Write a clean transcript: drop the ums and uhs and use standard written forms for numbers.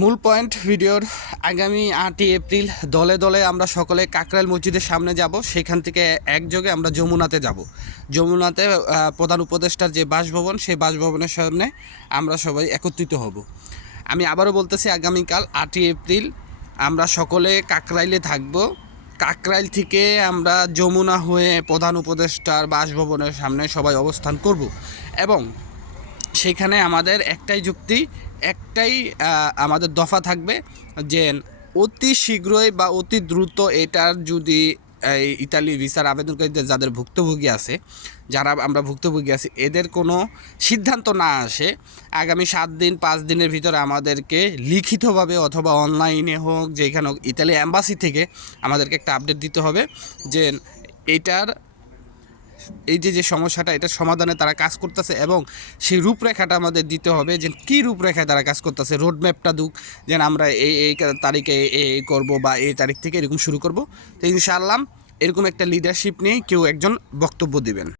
মূল পয়েন্ট ভিডিওর আগামী 8ই এপ্রিল দলে দলে আমরা সকলে কাকরাইল মসজিদের সামনে যাব। সেখান থেকে একযোগে আমরা যমুনাতে যাব। যমুনাতে প্রধান উপদেষ্টার যে বাসভবন, সেই বাসভবনের সামনে আমরা সবাই একত্রিত হব। আমি আবারও বলতেছি, আগামীকাল 8ই এপ্রিল আমরা সকলে কাকরাইলে থাকব। কাকরাইল থেকে আমরা যমুনা হয়ে প্রধান উপদেষ্টার বাসভবনের সামনে সবাই অবস্থান করব এবং সেখানে আমাদের একটাই যুক্তি, একটাই আমাদের দফা থাকবে যে অতি শীঘ্রই বা অতি দ্রুত এটার যদি এই ইতালি ভিসার আবেদনকারীদের যাদের ভুক্তভোগী আছে, যারা আমরা ভুক্তভোগী আছি, এদের কোনো সিদ্ধান্ত না আসে আগামী 7 দিন 5 দিনের ভিতরে আমাদেরকে লিখিতভাবে অথবা অনলাইনে হোক, যেখানে হোক, ইতালি অ্যাম্বাসি থেকে আমাদেরকে একটা আপডেট দিতে হবে যে এটার এই যে সমস্যাটা, এটার সমাধানে তারা কাজ করতেছে এবং সেই রূপরেখাটা আমাদের দিতে হবে যে কী রূপরেখায় তারা কাজ করতেছে। রোডম্যাপটা দুক, যেন আমরা এই তারিখে এই করব বা এই তারিখ থেকে এরকম শুরু করব। তো ইনশাআল্লাহ এরকম একটা লিডারশিপ নিয়ে কেউ একজন বক্তব্য দিবেন।